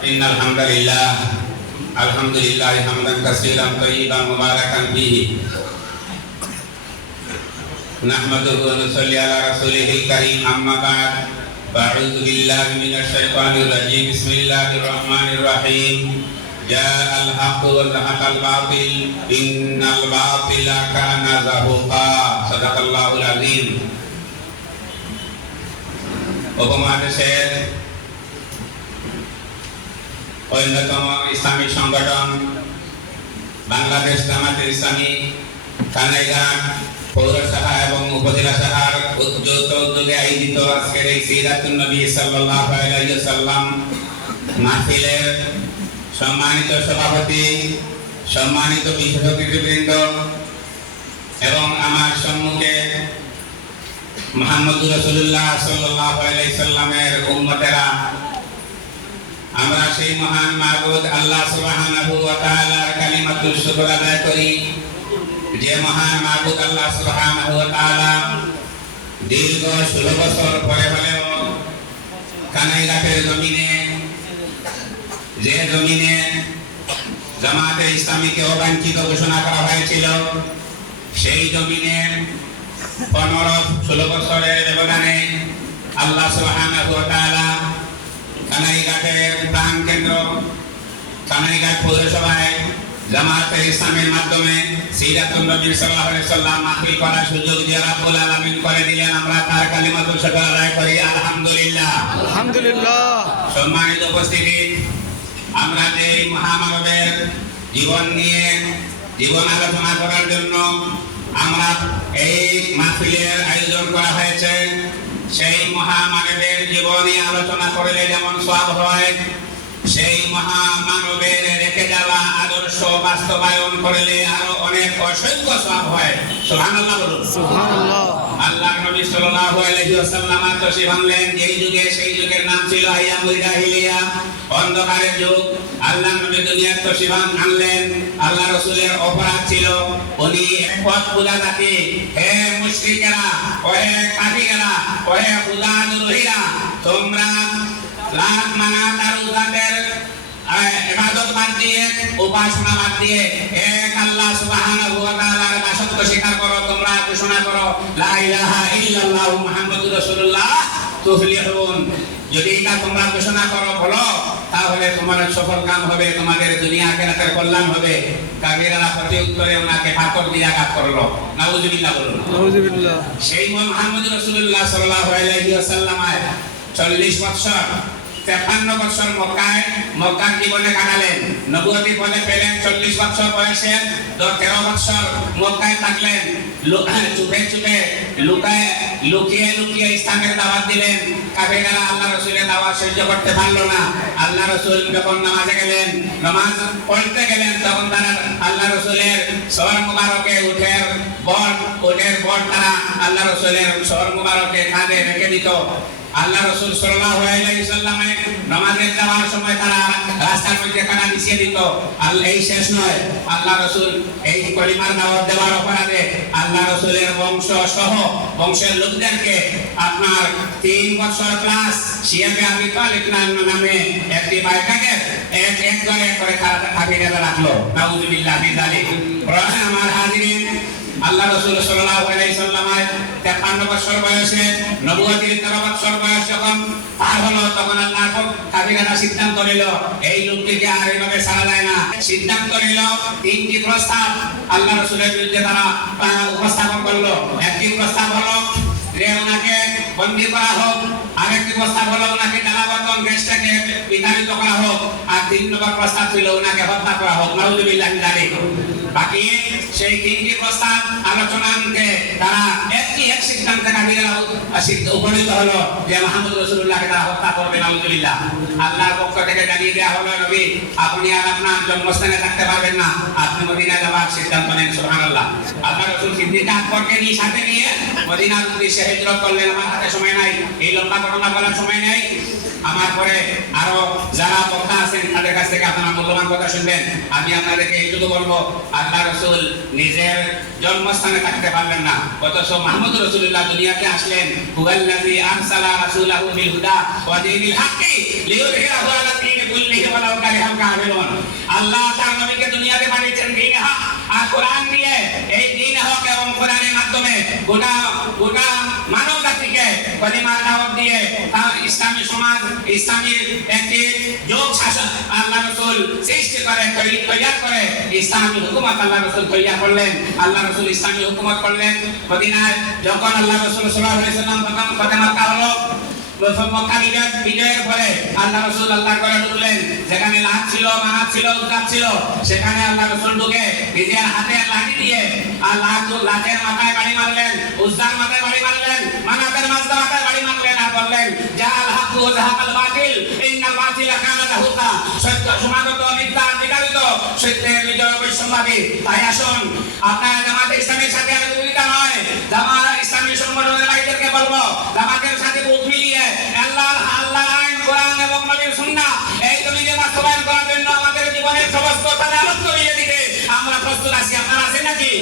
إن الحمد لله حمدا كثيرا طيبا مباركا فيه نحمده ونصلي على رسوله الكريم أما بعد فأعوذ بالله من الشيطان الرجيم بسم الله الرحمن الرحيم جاء الحق وزهق الباطل إن الباطل كان زهوقا صدق الله العظيم উপমহাদেশের অন্যতম ইসলামী সংগঠন বাংলাদেশ জামায়াতে ইসলামী কানাইঘাট পৌরসভা এবং উপজেলা শাখার যৌথ উদ্যোগে আয়োজিত আজকের এই সিরাতুন নবী সাল্লাল্লাহু আলাইহি ওয়াসাল্লাম মাহফিলের সম্মানিত সভাপতি, সম্মানিত বিশেষ অতিথিবৃন্দ এবং আমার সম্মুখে মুহাম্মদুর রাসূলুল্লাহ সাল্লাল্লাহু আলাইহি সাল্লামের উম্মতেরা, আমরা সেই মহান মাবুদ আল্লাহ সুবহানাহু ওয়া তাআলার কালিমাতুল শুকর আদায় করি যে মহান মাবুদ আল্লাহ সুবহানাহু ওয়া তাআলা দীর্ঘ 16 বছর পরে হলেও কানাইঘাটের জমিনে, যে জমিনে জামায়াতে ইসলামীকে অবাঞ্ছিত ঘোষণা করা হয়েছিল, সেই জমিনে 15-16 বছরের ব্যবধানে আল্লাহ সুবহানাহু ওয়া তাআলা কানাইঘাটের প্রাণ কেন্দ্র কানাইঘাট পৌরসভায় জামায়াতে ইসলামের মাধ্যমে সিরাতুন নবী সাল্লাল্লাহু আলাইহি ওয়াসাল্লাম মাহফিল করার সুযোগ দিয়ে রাব্বুল আলামিন করে দিলেন। আমরা তার কালিমাতুল শুকর আদায় করি আলহামদুলিল্লাহ। আলহামদুলিল্লাহ। সম্মানিত উপস্থিতি, আমরা যে মহামানবের জীবন নিয়ে জীবন আলোচনা করার জন্য আমরা এই মাহফিলের আয়োজন করা হয়েছে, সেই মহামানবের জীবনী আলোচনা করলে যেমন সওয়াব হয়, সেই মহামানবের রেখে যাওয়া আদর্শ বাস্তবায়ন করলে আরো অনেক অসংখ্য সওয়াব হয়। সুবহানাল্লাহ বলুন। সুবহানাল্লাহ। আল্লাহর নবী সাল্লাল্লাহু আলাইহি ওয়াসাল্লাম তশরিফ আনলেন যেই যুগে, সেই যুগের নাম ছিল আইয়ামুল জাহিলিয়া, অন্ধকারের যুগ। আল্লাহর নবী দুনিয়ার তশরিফ আনলেন, আল্লাহ রাসূলের অপরাধ ছিল উনি পথ পূজা জাতি, হে মুশরিকেরা, ও হে কাফিরেরা, ও হে খুদাদ্রোহীরা, তোমরা লাত মানাত আর উযাতের ইবাদত বাদ দিয়ে, উপাসনা বাদ দিয়ে এক আল্লাহ সুবহানাহু ওয়া তাআলার দাসত্ব স্বীকার করো, তোমরা ঘোষণা করো লা ইলাহা ইল্লাল্লাহু মুহাম্মাদুর রাসূলুল্লাহ তুফলিহুন। যদি এটা তোমরা ঘোষণা করো বলো, তাহলে তোমার সফল কাম হবে, তোমাদের দুনিয়া আখিরাতের কল্যাণ হবে। কাফিররা প্রতি উত্তরে ওনাকে পাথর দিয়ে আঘাত করলো। নাউযুবিল্লাহ বলুন। নাউযুবিল্লাহ। সেই মুহাম্মদুর রাসূলুল্লাহ সাল্লাল্লাহু আলাইহি ওয়াসাল্লাম 40 বছর 53 বছর মক্কার জীবনে কাটালেন। নবুয়তি পদে পেলেন 40 বছর বয়সে, 13 বছর মক্কায় থাকলেন। চুপে লুকিয়ে ইসলামের দাওয়াত দিলেন। কাফিররা আল্লাহ রাসূলের দাওয়াত সহ্য করতে পারলো না। আল্লাহ রাসূল যখন নামাজে গেলেন, নামাজ পড়তে গেলেন, তখন তারা আল্লাহ রাসূলের সর মুবারকে উটের বট তারা আল্লাহ রাসূলের সর মুবারকে কাঁধে রেখে দিত। আল্লাহ রাসূল সাল্লাল্লাহু আলাইহি ওয়াসাল্লামে নামাজে যাওয়ার সময় তারা রাস্তার মধ্যে কাটা মিশিয়ে দিত। এই শেষ নয়, আল্লাহ রাসূল এই কলিমার দাওয়াত দেওয়ার অপরাধে আল্লাহ রাসূলের বংশ সহ বংশের লোকদেরকে আপনার 3 বছর প্লাস শিয়াবে আবি তালিব নামে একটি বাইকাকে এক করে কাফিররা রাখলো। নাউযুবিল্লাহ মিন যালিক। আমার হাজিরিন, আল্লাহ রাসূল সাল্লাল্লাহু আলাইহি ওয়াসাল্লাম 53 বছর বয়সে, নবুয়তির 13 বছর বয়স যখন পার হলো, তখন আল্লাহ কাফিররা সিদ্ধান্ত নিল এই লোকটিকে আর এভাবে ছাড়া যায় না। সিদ্ধান্ত নিল 3টি প্রস্তাব আল্লাহ রাসূলের বিরুদ্ধে তারা উপস্থাপন করলো। একটি প্রস্তাব হলো যে ওনাকে বন্দী করা হোক, আরেকটি প্রস্তাব হলো ওনাকে জ্বালাবর্তন গ্যাস থেকে বিতাড়িত করা হোক, আর 3 নম্বর প্রস্তাব ছিল ওনাকে হত্যা করা হোক। নাউযুবিল্লাহ মিন যালিক। বাকি সেই 3টি প্রস্তাব আলোচনাকে তারা এক সিদ্ধান্তে কাফিররা উপনীত হলো যে মুহাম্মদ রাসূলুল্লাহকে তারা হত্যা করবে। নাউযুবিল্লাহ। আল্লাহর পক্ষ থেকে জানিয়ে দেওয়া হলো, নবী আপনি আর আপনার জন্মস্থানে থাকতে পারবেন না, আপনি মদিনায় যাওয়ার সিদ্ধান্ত নেন। সুবহানাল্লাহ। আল্লাহ রাসূল সিদ্দিক আকবরকে সাথে নিয়ে মদিনার উদ্দেশ্যে হিজরত করলেন। আমার হাতে সময় নাই, এই লম্বা ঘটনা বলার সময় নাই। আমার পরে আরো যারা বক্তা আছেন তাদের কাছ থেকে আপনারা মূল্যবান কথা শুনবেন। আমি আপনাদেরকে এইটুকু বলবো, আল্লাহ রাসূল নিজের জন্মস্থানে থাকতে পারলেন না, অথচ মুহাম্মদ রাসূলুল্লাহ দুনিয়াতে আসলেন। হুয়াল্লাযী আরসালা রাসূলাহু বিল হুদা ওয়া দীনিল হাক্কি লিইয়ুযহিরাহু আলা দীনি বিকুল্লিহি ওয়ালাউ কারিহাল কাফিরুন। আল্লাহ তার নবীকে দুনিয়াতে পাঠিয়েছেন দ্বীন হক আর কোরআন দিয়ে। এই দ্বীন হক এবং কোরআনের মাধ্যমে গোটা গোটা মানব জাতিকে কলিমার দাওয়াত দিয়ে তার ইসলামী সমাজ, ইসলামী একটি যোগ শাসন আল্লাহ রাসূল সৃষ্টি করে, তৈরি করে ইসলামী হুকুমত আল্লাহ রাসূল তৈরি করলেন। আল্লাহ রাসূল ইসলামী হুকুমত করলেন মদিনায়। যখন আল্লাহ রাসূল সাল্লাল্লাহু আলাইহি ওয়াসাল্লাম প্রথম ফাতে মক্কা হলো, মক্কা বিজয়ের পরে আল্লাহ রাসূল আল্লাহর ঘরে ঢুকলেন। যেখানে লাত ছিল, মানাত ছিল, উজ্জাত ছিল, সেখানে আল্লাহ রাসূল ঢুকে নিজের হাতে লাঠি দিয়ে আর লাঠের মাথায় বাড়ি মারলেন, উজ্জার মাথায় বাড়ি মারলেন, মানাতের মাথায় বাড়ি মারলেন আর বললেন জাল হাক্কু ওয়া যাহাকাল বাতিল ইন্নাল বাতিলা কানা যাহুকা। সত্য সমাগত, মিথ্যা বিতাড়িত, সত্যের বিজয় অবশ্যম্ভাবী। তাই আসুন, আপনারা জামাতে ইসলামের সাথে আর বিরোধিতা নয়, জামাত ইসলামী সংগঠনের ভাইদেরকে বলবো জামাতের সাথে বুক মিলিয়ে আল্লাহর আইন, কোরআন এবং নবীর সুন্নাহ এই জমিনে বাস্তবায়ন করার জন্য আমাদের জীবনের সমস্ত তাদের আলোচ করিয়ে দিতে আমরা প্রস্তুত আছি। আপনারা আছেন নাকি?